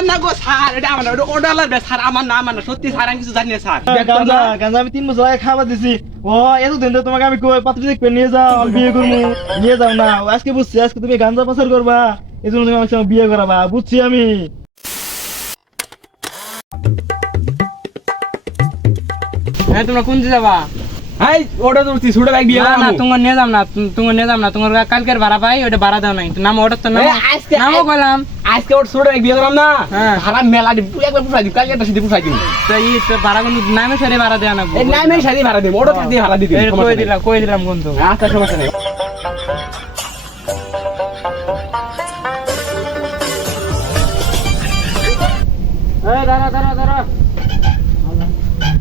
আমার না গো স্যার এটা আমার না ওটা অর্ডার বে স্যার আমার না আমার না সত্যি স্যার আমি কিছু জানি না স্যার। গাঁজা গাঁজা আমি তিন বছর আগে খাবার দিছি। ও এতদিন ধরে তোমাকে আমি কই পাত্র দেখবে নিয়ে যাও আমি বিয়ে করব নিয়ে যাও না। আজকে বুঝছি আজকে তুমি গাঁজা পাচার করবা এই জন্য তুমি আমার সঙ্গে বিয়ে করাবা বুঝছি আমি। হ্যাঁ তোমরা কোন যাবা? এই ওটা তো ছোট ব্যাগ বিয়ে না। তোমার নিয়ে যাম না তুম- তোমার নিয়ে যাম না তোমার কালকের ভাড়া পাই ওটা ভাড়া দাও নাই। নাম ওটা তো নাম। নামও কইলাম আজকে ওর ছোট ব্যাগ বিয়ে করাম না। হ্যাঁ। সারা মেলা দিব একবার পুষাই দিব কালকে সিদ্ধি পুষাই দিব তো এই ভাড়া কিন্তু নামে সারে ভাড়া দেওয়া না এই নাই সাথে ভাড়া দিব তো দিয়ে ভাড়া দিবি কই দিলাম কই দিলাম কিন্তু আচ্ছা সমস্যা নেই। এই দাঁড়া দাঁড়া। দাঁড়া।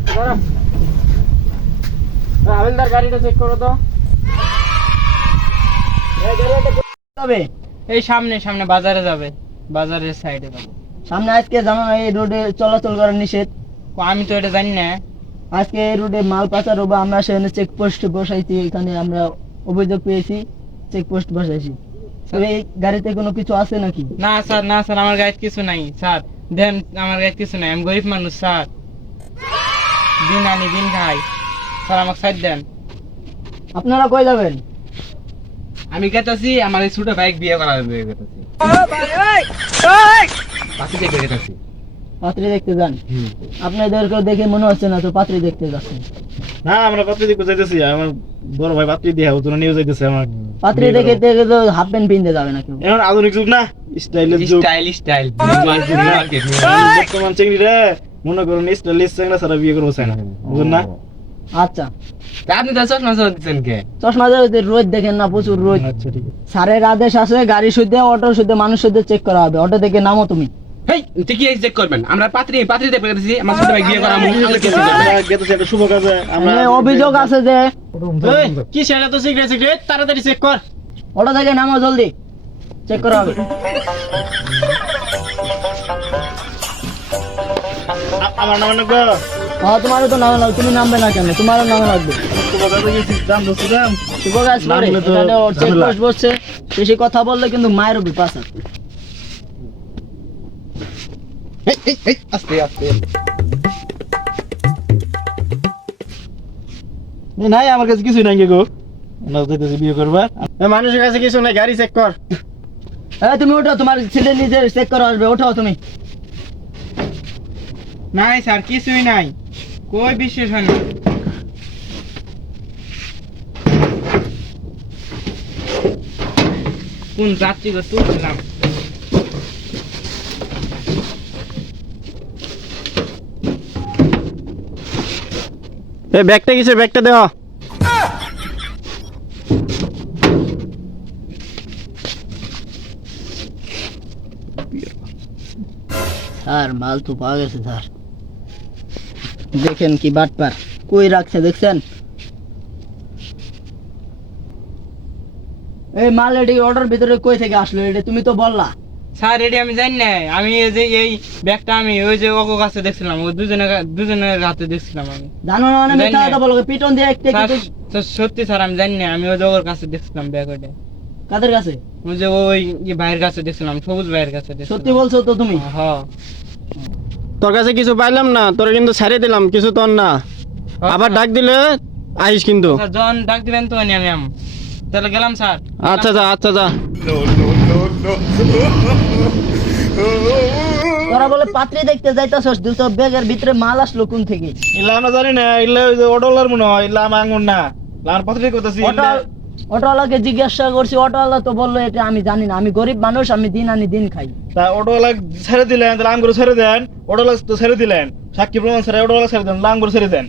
দাঁড়া। গাড়িটা চেক করো তো। তবে এই সামনে সামনে বাজারে যাবে। বাজারের সাইডে যাবে। সামনে আজকে জানো না এই রোডে চলাচল করা নিষেধ। আমি তো এটা জানি না। আজকে এই রোডে মাল পাচার হব আমরা সেখানে চেকপোস্ট বসাইছি এখানে আমরা অভিযোগ পেয়েছি চেকপোস্ট বসাইছি। তবে এই গাড়িতে কোনো কিছু আছে নাকি? না স্যার না স্যার আমার গাড়িতে কিছু নাই স্যার। দেন আমার গাড়িতে কিছু নাই আমি গরিব মানুষ স্যার। দিন আনি দিন খাই। স্যার আমাকে সাইড দেন। আপনারা কই যাবেন? আমি কেতাছি আমার এই ছোট বাইক বিয়ে করা বিয়ে কেতাছি পাখি দেখে কেতাছি পাত্রী দেখতে যান। আপনাদেরকে দেখে মনে হচ্ছে না তো পাত্রী দেখতে যাচ্ছেন। না আমরা পাত্রী দেখতে যাইতেছি। আমার বড় ভাই পাত্রী দিয়ে ওজন্য নিয়ে যাইতেছে আমার। পাত্রী দেখে দেখে তো হাফ প্যান্ট পিনতে যাবে না কেউ। এখন আধুনিক যুগ না স্টাইলের যুগ। স্টাইল স্টাইল বর্তমান চেংড়ি রে মনে করুন স্টাইলিশ চেংড়া ছাড়া বিয়ে করব চাই না। বুঝুন না? আচ্ছা। আপনি তো চশমা দিচ্ছেন কে? চশমা রোদ দেখেন না প্রচুর রোদ আচ্ছা ঠিক আছে। স্যারের আদেশ আছে গাড়ি শুদ্ধে অটো শুদ্ধে মানুষ শুদ্ধে চেক করা হবে। অটো থেকে নামো তুমি। হেই ঠিকই চেক করবেন। আমরা পাত্রী পাত্রী দেখে কেতাছি আমার ছোট বাইক বিয়ে করা আমরা কেসি করবেন একটা শুভ কাজে। আমরা অভিযোগ আছে যে কি সেটা তো সিগারেট সিগারেট তাড়াতাড়ি চেক কর। অটো থেকে নামো জলদি। চেক করা হবে। আমার নাম হ্যাঁ তোমারও তো নাম লাগবে তুমি নামবে না কেন? তোমারও নাম লাগবে। শুভ কাজে করে এখানে ওর বসছে। বেশি কথা বললে কিন্তু মায়ের উপর পাস আছে আস্তে আস্তে। নাই আমার কাছে কিছুই নাই গো বিয়ে করবার। মানুষের কাছে কিছু নাই গাড়ি চেক কর। তুমি ওঠো তোমার ছেলে নিজের চেক করা আসবে ওঠাও তুমি। নাই স্যার কিছুই নাই। কই বিশেষ হয় না? কোন যাত্রী গো তুলছিলাম এই ব্যাগটা কিসের? ব্যাগটা দেওয়া। স্যার মাল তো পাওয়া গেছে স্যার দেখেন কি বাটপার। কই রাখছে দেখছেন? এই মাল এটি অর্ডার ভিতরে কই থেকে আসলো এটা তুমি তো বললা। স্যার এটি আমি জানি না। আমি এই যে এই ব্যাগটা আমি ওই যে ওকো কাছে দেখছিলাম ওই দুজনের দুজনের হাতে দেখছিলাম আমি। জানো না মানে মিথ্যা কথা বলো পিটন দিয়ে একটা সত্যি স্যার আমি জানি না। আমি ওই ওর কাছে দেখছিলাম ব্যাগ ওইটা। কাদের কাছে? ওই যে ওই ভাইয়ের কাছে দেখছিলাম সবুজ ভাইয়ের কাছে সত্যি বলছো তো তুমি? হ্যাঁ তোর কাছে কিছু পাইলাম না তোর কিন্তু ছেড়ে দিলাম কিছু তোর না। আবার ডাক দিলে আইস কিন্তু। যখন ডাক দিবেন তো আমি আম। তাহলে গেলাম স্যার। আচ্ছা যা আচ্ছা যা। তোরা বলে পাত্রী দেখতে যাইতাছস দুটো ব্যাগের ভিতরে মাল আসলো কোন থেকে? ইলা আমরা জানি না ইলা ওই যে অডলার মনে হয় ইলা আমার আঙুর না লার পাত্রী করতেছি অটোওয়ালাকে জিজ্ঞাসা করছি অটোওয়ালা তো বলল এটা আমি জানি না আমি গরিব মানুষ আমি দিন আনি দিন খাই। তা অটোওয়ালা ছেড়ে দিলেন তাহলে আঙ্গুর ছেড়ে দেন অটোওয়ালা তো ছেড়ে দিলেন সাক্ষী প্রমাণ ছেড়ে অটোওয়ালা ছেড়ে দেন আঙ্গুর ছেড়ে দেন।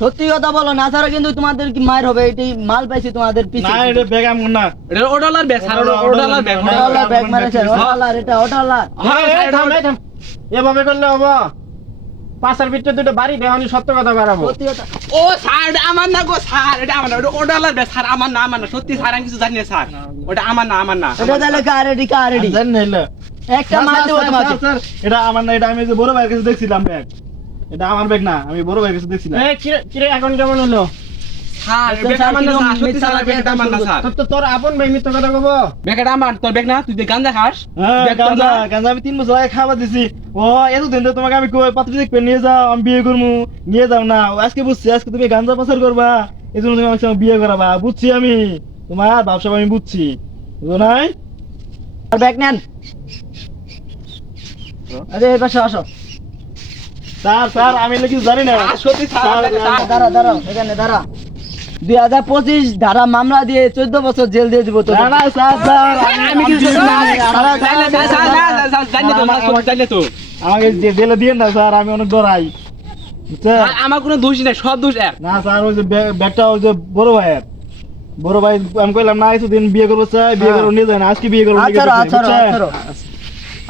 সত্যি কথা বলো না ছাড়া কিন্তু তোমাদের কি মায়ের হবে এটি মাল পাইছি তোমাদের পিছে। না এটা ব্যাগ আঙ্গুর না। এটা অর্ডার ব্যাগ অর্ডার ব্যাগ। অটোওয়ালা ব্যাগ মারেছে অটোওয়ালার এটা অটোওয়ালা হ্যাঁ, থাম, থাম। এভাবে করলে হব। পাশের ভিতরে দুটো বাড়ি দেওয়ানি সত্য কথা বাড়াবো। ও স্যার আমার না গো স্যার এটা আমার না ওটা অর্ডার ব্যাগ স্যার আমার না আমার না। সত্যি স্যার আমি কিছু জানি না স্যার। ওটা আমার না আমার না। ওটা তাহলে কারেডি কারেডি জানি না এগুলো। একটা মার দেবো তোমাকে স্যার, স্যার, এটা আমার না এটা আমি যে বড় ভাইয়ের কাছে দেখছিলাম ব্যাগ। এটা আমার ব্যাগ না আমি বড় ভাইয়ের কাছে দেখছিলাম কিরে এখন কেমন হলো? তোর তো তোর আপন ভাই মিথ্যা কথা কব ব্যাগটা আমার তোর ব্যাগ না? তুই যে গাঁজা খাস হ্যাঁ আমি তিন বছর আগে খাবার দিছি। ও এতদিন ধরে তোমাকে আমি পাত্র দেখবে নিয়ে যাও আমি বিয়ে করব নিয়ে যাও না। আজকে বুঝছি আজকে তুমি গাঞ্জা পাচার করবা। এই জন্য তুমি আমার বিয়ে করাবা। বুঝছি আমি। তোমার ব্যবসা আমি বুঝছি। বুঝো নাই? আর ব্যাগ নেন। আরে এই পাশে আসো। স্যার স্যার আমি জানি না। সত্যি স্যার স্যার, দাঁড়া এখানে দাঁড়া দুই হাজার পঁচিশ ধারা মামলা দিয়ে চোদ্দ বছর জেল দিয়ে দিব তো না। স্যার স্যার আমি- sir, sir, sir, sir, sir. আমাকে জেলে দিয়ে না স্যার অনেক ডরাই। আমার কোনো দোষ নেই সব দোষ এক। না স্যার ওই যে ব্যাগটা ওই যে বড় ভাইয়ের। বড় ভাই আমি কইলাম না এতদিন বিয়ে করব চাই বিয়ে করব নিয়ে যায় না আজকে বিয়ে করব আচ্ছা আচ্ছা আচ্ছা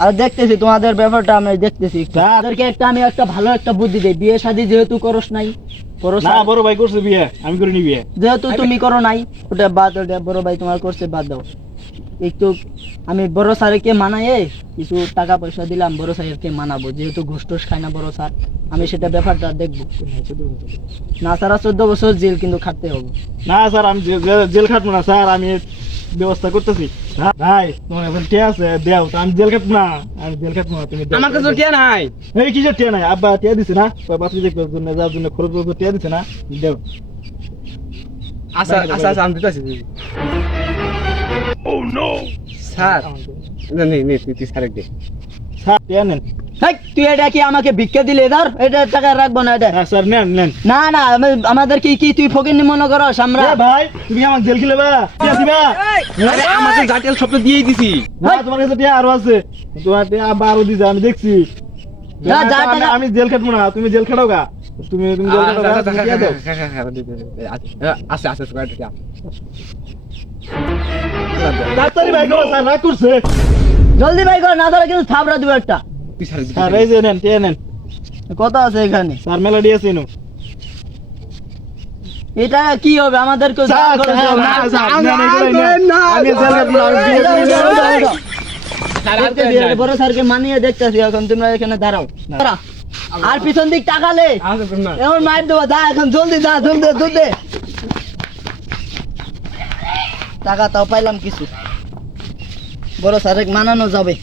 আর দেখতেছি তোমাদের ব্যাপারটা আমি দেখতেছি স্যার। তাদেরকে একটা আমি একটা ভালো একটা বুদ্ধি দিই। বিয়ে শাদী যেহেতু করস নাই করস না বড় ভাই করছে বিয়ে। আমি করিনি বিয়ে। যেহেতু তুমি করো নাই ওটা বাদ ওটা বড় ভাই তোমার করছে বাদ দাও। একটু আমি বড় স্যারকে মানাইয়ে কিছু টাকা পয়সা দিলাম বড় স্যারকে মানাবো। যেহেতু ঘুষ টুস খায় না বড় স্যার আমি সেটা ব্যাপারটা দেখব। না স্যার চোদ্দ বছর জেল কিন্তু খাটতে হবে। না স্যার আমি জেল খাটবো না স্যার আমি ব্যবস্থা করতেছি। হ্যাঁ, ভাই তোমার এখন টিয়া আছে দেও তো আমি জেল খাটবো না। আমি জেল খাটবো না তুমি আমার কাছে টিয়া নাই। এই কিসের টিয়া নাই? আব্বা টিয়া দিছে না? বাচ্চা দেখবে জন্য যাওয়ার জন্য খরচ টিয়া দিছে না? দেও। আচ্ছা আচ্ছা আচ্ছা আমি দিতেছি স্যার না নেই নেই তুই তুই স্যারের দে। স্যার টিয়া নেন। তুই এটা কি আমাকে ভিক্ষা দিলে? ধর এটা টাকা রাখব না এটা। হ্যাঁ স্যার নেন নেন। না না আমাদের কি কি তুই ফকির মনে করস? আমরা ভাই তুমি জেল খেলে বা। দিবা আরে আমাকে জাতীয় সব দিয়েই দিছি। না তোমার কাছে টিয়া আরও আছে। তোমার টিয়া আরও দিছে আমি দেখছি। না, যা, টাকা- আমি জেল খাটবো না তুমি জেল খাটাও গা। তুমি তুমি জেল খাটাও ডাক্তারি ভাই স্যার করছে? জলদি ভাই কর না ধরে কিন্তু থাবড়া দিব একটা। স্যার এই যে নেন টিয়া নেন। আছে এখানে। স্যার এটা কি হবে? বড় স্যারকে মানিয়ে দেখতেছি এখন তোমরা এখানে দাঁড়াও। আর পিছন দিক তাকালে এমন মার দেবো। যা এখন জলদি যা জলদি জলদি। টাকা তাও পাইলাম কিছু। বড় স্যার মানানো যাবে।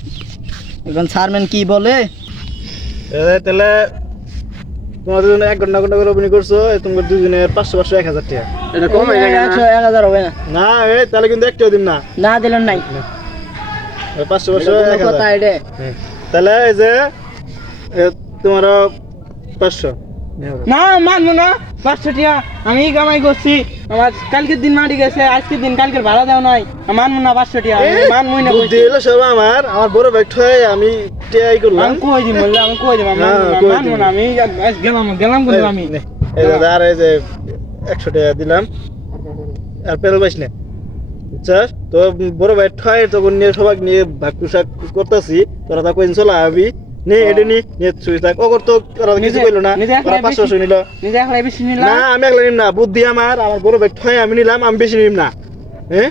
এখন স্যারম্যান কি বলে? এ, তাহলে তোমার দুজনে এক ঘণ্টা ঘণ্টা করে অভিনয় করছ তোমার দুজনের পাঁচশো পাঁচশো এক হাজার টাকা। এটা কম হয়ে গেছে একশো এক হাজার হবে না। না এই তাহলে কিন্তু একটাও দিন না। না দিলেন নাই। পাঁচশো পাঁচশো এক হাজার। তাহলে এই যে তোমার পাঁচশো। না মানবো না। পাঁচশো টাকা আমি কামাই করছি। আমার কালকের দিন মাটি গেছে আজকের দিন কালকের ভাড়া দেওয়া নাই। মানবো না পাঁচশো টাকা আমি মানবই না বুদ্ধি সব আমার। আমার বড় ভাই ঠয়ে আমি টিয়াই করলাম। আমি কই দিম বললে? আমি কই দিম? হ্যাঁ, মানবো না, মানবো আমি গেলাম গেলাম কিন্তু আমি। এই যে আর এই যে একশো টাকা দিলাম। আর পেরো পাইস না। বুঝছাস? তো বড় ভাই ঠয় তখন নিয়ে সবাই নিয়ে ভাগ পোশাক করতেছি। তোরা তা কইন চলা আবি। নে এটা নি নে ছুঁই থাক ও করতো কিছু কইলো না ওরা পাঁচশো বেশি- নিল নিজে এখন বেশি না আমি একলা নিম না বুদ্ধি আমার আমার বড় ভাই ঠয় আমি নিলাম আমি বেশি নিম না। হ্যাঁ?